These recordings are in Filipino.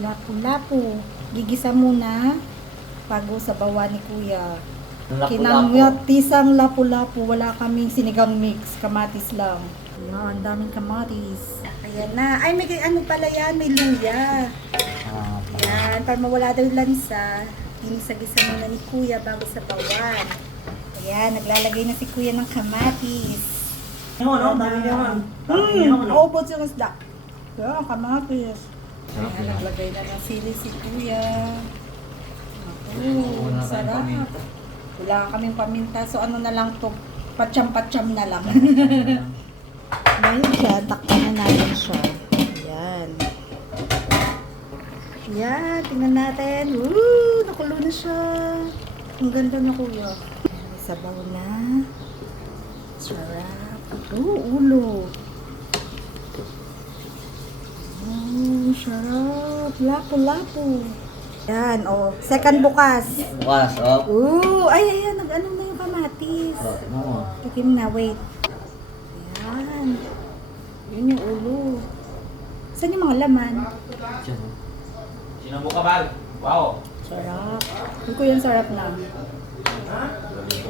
Lapu-lapu. Gigisa muna bago sa bawa ni Kuya. Lapu-lapu. Kinangyatisang lapu-lapu. Wala kaming sinigang mix. Kamatis lang. Ayan, daming kamatis. Ayan na. Ay, may ano pala yan. May luya. Ayan, para mawala daw yung lansa. Ginisa-gisa muna ni Kuya bago sa bawan. Ayan, naglalagay na si Kuya ng kamatis. Naubos yung isda. Ayan, kamatis. Ayan, naglagay na ng sili si Kuya. Sarap. Wala kaming paminta. So, ano na lang to? Patsyam-patsyam na lang. Ngayon siya, takpan na natin siya. Ayan. Ayan, tingnan natin. Woo! Nakulo na siya. Ang ganda na Kuya. Sabaw na. Sarap. Ito, ulo. Oh, sarap. Lapo-lapo. Yan, oh. Second bukas. Bukas, oh. Ooh, ay, ayan. Nag-ano na yung kamatis. Oo. Tikim na, wait. Ayan. Yun yung ulo. Saan yung mga laman? Sino mo ka, Bal? Wow. Sarap. Yung ko yung sarap na.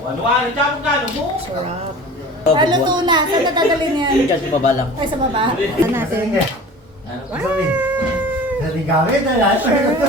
Ano ka? Nandiyan ka, ano mo? Sarap. Ay, luto na. Saan natadalhin yan? Diyan sa baba lang. Ay, sa baba. Saan natin? Ano? Wow! Sa gamit na lahat. Sarap.